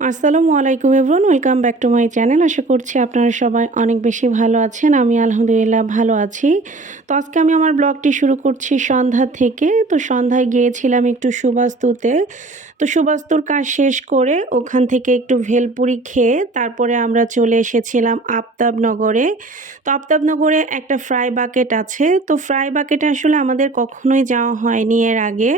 আসসালামু আলাইকুম everyone, welcome back to my channel. আশা করছি আপনারা সবাই অনেক বেশি ভালো আছেন, আমি আলহামদুলিল্লাহ ভালো আছি। তো আজকে আমি আমার ব্লগটি শুরু করছি সন্ধ্যা থেকে। তো সন্ধ্যায় গিয়েছিলাম একটু সুবাস্তুতে। তো সুবাস্তুর কাজ শেষ করে ওখান থেকে একটু ভেলপুরি খেয়ে তারপরে আমরা চলে এসেছিলাম আফতাবনগরে। তো আফতাবনগরে একটা ফ্রাই বাকেট আছে। তো ফ্রাই বাকেটে আসলে আমাদের কখনোই যাওয়া হয়নি এর আগে।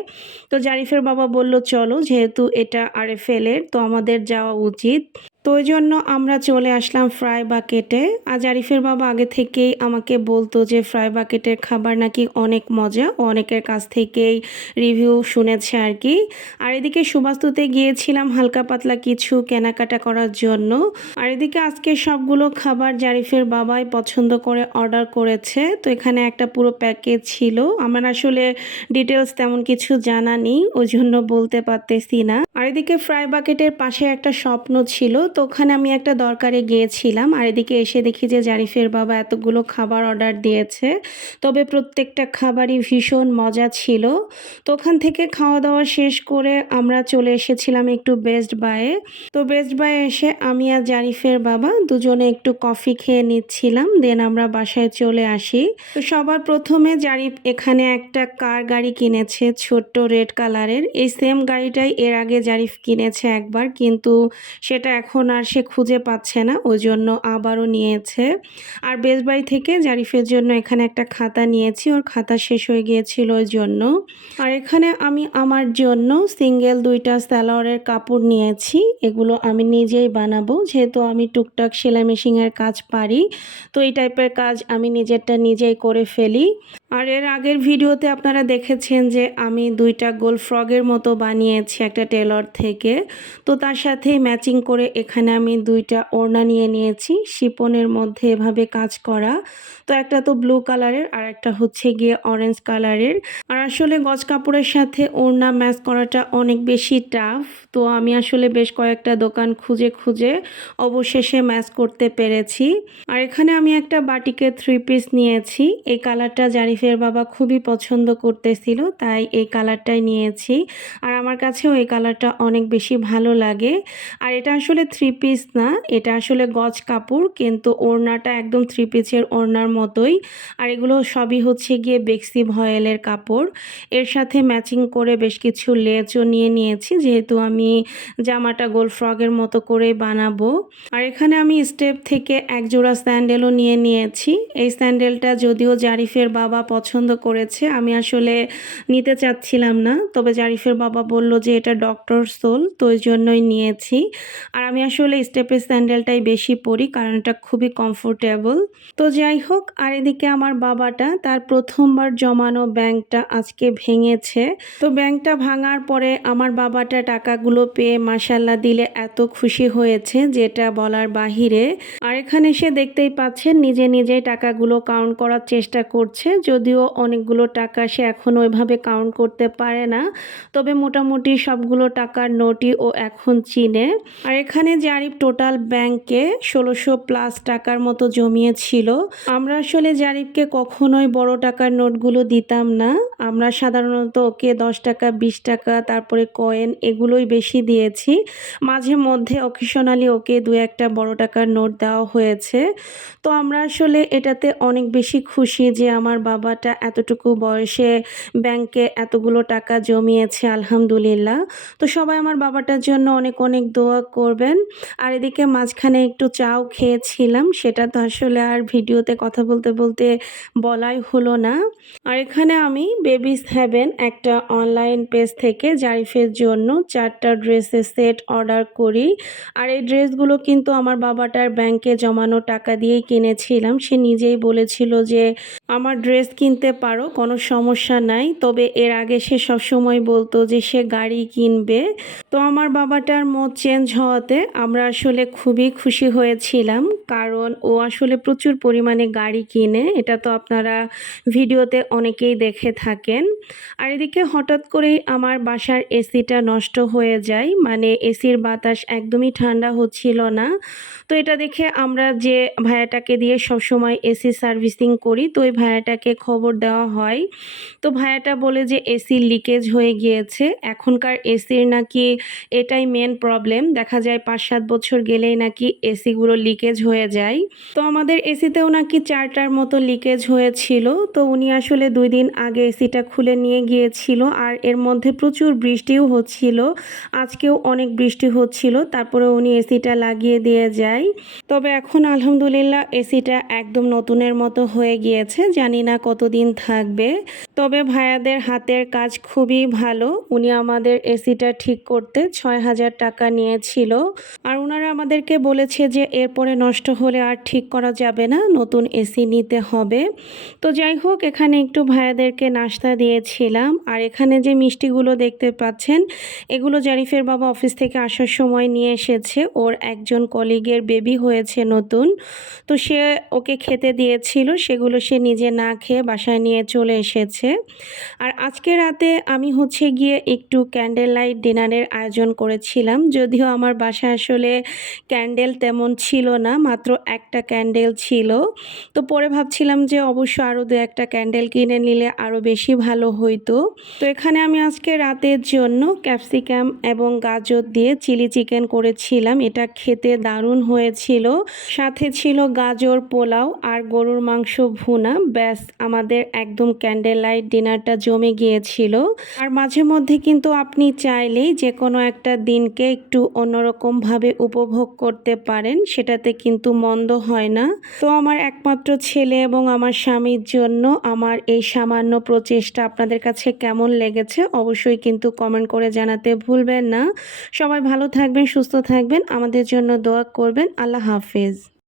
তো জারিফের বাবা বলল, চলো, যেহেতু এটা আরএফএলের তো আমাদের যাওয়া উচিত। তো ওই জন্য আমরা চলে আসলাম ফ্রাই বাকেটে আজ আরিফের বাবা আগে থেকেই আমাকে বলতো যে ফ্রাই বাকেটের খাবার নাকি অনেক মজা, অনেকের কাছ থেকেই রিভিউ শুনেছে আর কি। আর এদিকে সুবাস্তুতে গিয়েছিলাম হালকা পাতলা কিছু কেনাকাটা করার জন্য। আর এদিকে আজকে সবগুলো খাবার জারিফের বাবাই পছন্দ করে অর্ডার করেছে। তো এখানে একটা পুরো প্যাকেজ ছিল। আমার আসলে ডিটেলস তেমন কিছু জানা নেই, ওই জন্য বলতে পারতেছি না। আর এদিকে ফ্রাই বাকেটের পাশে একটা স্বপ্ন ছিল তো ওখানে আমি একটা দরকারে গিয়েছিলাম আর এদিকে এসে দেখি যে জারিফের বাবা এতগুলো খাবার অর্ডার দিয়েছে। তবে প্রত্যেকটা খাবারই ভীষণ মজা ছিল। তো ওখান থেকে খাওয়া দাওয়া শেষ করে আমরা চলে এসেছিলাম একটু বেস্ট বায়ে তো বেস্ট বায়ে এসে আমি আর জারিফের বাবা দুজনে একটু কফি খেয়ে নিচ্ছিলাম দেন আমরা বাসায় চলে আসি। তো সবার প্রথমে জারিফ এখানে একটা কার গাড়ি কিনেছে, ছোট্ট রেড কালারের। এই সেম গাড়িটাই এর আগে জারিফ কিনেছে একবার, কিন্তু সেটা এখন আর সে খুঁজে পাচ্ছে না, ওই জন্য আবারও নিয়েছে। আর বেসবাই থেকে জারিফের জন্য এখানে একটা খাতা নিয়েছি, ওর খাতা শেষ হয়ে গিয়েছিল ওই জন্য। আর এখানে আমি আমার জন্য সিঙ্গেল দুইটা স্যালোয়ারের কাপড় নিয়েছি, এগুলো আমি নিজেই বানাবো, যেহেতু আমি টুকটাক সেলাই মেশিনের কাজ পারি, তো এই টাইপের কাজ আমি নিজেরটা নিজেই করে ফেলি। আর এর আগের ভিডিওতে আপনারা দেখেছেন যে আমি দুইটা গোল ফ্রগের মতো বানিয়েছি একটা টেলর থেকে, তো তার সাথে ম্যাচিং করে এখানে আমি দুইটা ওড়না নিয়ে নিয়েছি। শিপনের মধ্যে এভাবে কাজ করা। তো একটা তো ব্লু কালারের আর একটা হচ্ছে গিয়ে অরেঞ্জ কালারের আর আসলে গজ কাপড়ের সাথে ওড়না ম্যাচ করাটা অনেক বেশি টাফ তো আমি আসলে বেশ কয়েকটা দোকান খুঁজে খুঁজে অবশেষে ম্যাচ করতে পেরেছি। আর এখানে আমি একটা বাটিকে থ্রি পিস নিয়েছি। এই কালারটা জারিফের বাবা খুবই পছন্দ করতেছিল, তাই এই কালারটাই নিয়েছি। আর আমার কাছেও এই কালারটা অনেক বেশি ভালো লাগে। আর এটা আসলে থ্রি পিস না, এটা আসলে গজ কাপড়, কিন্তু ওড়নাটা একদম থ্রি পিসের ওড়নার মতোই। আর এগুলো সবই হচ্ছে গিয়ে বেক্সি ভয়েলের কাপড়। এর সাথে ম্যাচিং করে বেশ কিছু লেচও নিয়ে নিয়েছি। যেহেতু আমি জামাটা গোল ফ্রগের মতো করে বানাবো। আর এখানে আমি স্টেপ থেকে এক জোড়া স্যান্ডেলও নিয়ে নিয়েছি। এই স্যান্ডেলটা যদিও জারিফের বাবা পছন্দ করেছে, আমি আসলে নিতে চাচ্ছিলাম না। তবে জারিফের বাবা বলল যে এটা ডক্টর সোল, তো ওই জন্যই নিয়েছি। আর আমি আসলে স্টেপের স্যান্ডেলটাই বেশি পরি, কারণ এটা খুবই কমফোর্টেবল তো যাই হোক আর এদিকে আমার বাবাটা, তার প্রথমবার জমানো ব্যাংকটা আজকে ভেঙেছে। তো ব্যাংকটা ভাঙার পরে আমার বাবাটা টাকাগুলো পেয়ে মাসাল্লা দিলে এত খুশি হয়েছে, যেটা বলার বাহিরে। আর এখানে সে দেখতেই পাচ্ছেন, নিজে নিজে টাকাগুলো কাউন্ট করার চেষ্টা করছে, যদিও অনেকগুলো টাকা সে এখন ওইভাবে কাউন্ট করতে পারে না। তবে মোটামুটি সবগুলো টাকার নোটই ও এখন চিনে। আর এখানে জারিফ টোটাল ব্যাংকে ষোলোশো প্লাস টাকার মতো জমিয়েছিল, আমরা আসলে জারিফকে কখনোই বড় টাকার নোটগুলো দিতাম না। আমরা সাধারণত ওকে দশ টাকা, বিশ টাকা, তারপরে কয়েন এগুলোই বেশি দিয়েছি। মাঝে মধ্যে অকেশনালি ওকে দু একটা বড় টাকার নোট দেওয়া হয়েছে। তো আমরা আসলে এটাতে অনেক বেশি খুশি যে আমার বাবাটা এতটুকু বয়সে ব্যাংকে এতগুলো টাকা জমিয়েছে, আলহামদুলিল্লাহ। তো সবাই আমার বাবাটার জন্য অনেক অনেক দোয়া করবেন। আর এদিকে মাঝখানে একটু চাও খেয়েছিলাম, সেটা তো আসলে আর ভিডিওতে কথা বলতে বলতে বলাই হলো না। আর এখানে আমি বেবিস হ্যাভেন একটা অনলাইন পেজ থেকে জারিফের জন্য চারটা ড্রেসের সেট অর্ডার করি। আর এই ড্রেসগুলো কিন্তু আমার বাবাটার ব্যাংকে জমানো টাকা দিয়েই কিনেছিলাম। সে নিজেই বলেছিল যে, আমার ড্রেস কিনতে পারো, কোনো সমস্যা নাই। তবে এর আগে সে সবসময় বলতো যে, সে গাড়ি কিনবে। তো আমার বাবাটার মত চেঞ্জ হওয়াতে আমরা আসলে খুবই খুশি হয়েছিলাম। কারণ ও আসলে প্রচুর পরিমাণে গাড়ি কিনে, এটা তো আপনারা ভিডিওতে অনেকেই দেখে থাকেন। আর এদিকে হঠাৎ করেই আমার বাসার এসিটা নষ্ট হয়ে যায় মানে এসির বাতাস একদমই ঠান্ডা হচ্ছিল না। তো এটা দেখে আমরা যে ভাইয়াটাকে দিয়ে সবসময় এসি সার্ভিসিং করি, তো ওই ভায়াটাকে খবর দেওয়া হয়। তো ভায়াটা বলে যে এসি লিকেজ হয়ে গিয়েছে, এখনকার এসির নাকি এটাই মেন প্রবলেম দেখা যায় পাঁচ সাত বছর গেলেই নাকি এসিগুলো লিকেজ হয়ে যায়। তো আমাদের এসিতেও নাকি চারটার মতো লিকেজ হয়েছিল, তো উনি আসলে দুই দিন আগে এসিটা খুলে নিয়ে গিয়েছিল আর এর মধ্যে প্রচুর বৃষ্টিও হচ্ছিল, আজকেও অনেক বৃষ্টি হচ্ছিল, তারপরে উনি এসিটা লাগিয়ে দিয়ে যায়। তবে এখন আলহামদুলিল্লাহ এসিটা একদম নতুনের মতো হয়ে গিয়েছে, জানি না কতদিন থাকবে। তবে ভাইয়াদের হাতের কাজ খুবই ভালো, উনি আমাদের এসিটা ঠিক করতে ছয় হাজার টাকা নিয়েছিল। আর ওনারা আমাদেরকে বলেছে যে এরপরে নষ্ট হলে আর ঠিক করা যাবে না, নতুন এসি নিতে হবে। তো যাই হোক, এখানে একটু ভাইয়াদেরকে নাস্তা দিয়েছিলাম। আর এখানে যে মিষ্টিগুলো দেখতে পাচ্ছেন, এগুলো জারিফের বাবা অফিস থেকে আসার সময় নিয়ে এসেছে। ওর একজন কলিগের বেবি হয়েছে নতুন। তো সে ওকে খেতে দিয়েছিল, সেগুলো সে নিজে না খেয়ে বাসায় নিয়ে চলে এসেছে। আর আজকে রাতে আমি হচ্ছে গিয়ে একটু ক্যান্ডেল লাইট ডিনারের আয়োজন করেছিলাম। যদিও আমার বাসায় আসলে ক্যান্ডেল তেমন ছিল না, মাত্র একটা ক্যান্ডেল ছিল। তো পরে ভাবছিলাম যে অবশ্য আরও দু একটা ক্যান্ডেল কিনে নিলে আরও বেশি ভালো হইতো। তো এখানে আমি আজকে রাতের জন্য ক্যাপসিকাম এবং গাজর দিয়ে চিলি চিকেন করেছিলাম। এটা খেতে দারুণ হয়েছিল। সাথে ছিল গাজর পোলাও আর গরুর মাংস ভুনা। ব্যাস, আমাদের একদম ক্যান্ডেল লাইট ডিনারটা জমে গিয়েছিল। আর মাঝে মধ্যে কিন্তু আপনি চাইলেই যে কোনো একটা দিনকে একটু অন্যরকমভাবে উপভোগ করতে পারেন। সেটাতে কিন্তু মন্দ হয় না। তো আমার একমাত্র ছেলে এবং আমার স্বামীর জন্য আমার এই সামান্য প্রচেষ্টা আপনাদের কাছে কেমন লেগেছে অবশ্যই কিন্তু কমেন্ট করে জানাতে ভুলবেন না। সবাই ভালো থাকবেন, সুস্থ থাকবেন, আমাদের জন্য দোয়া করবেন। আল্লাহ হাফেজ।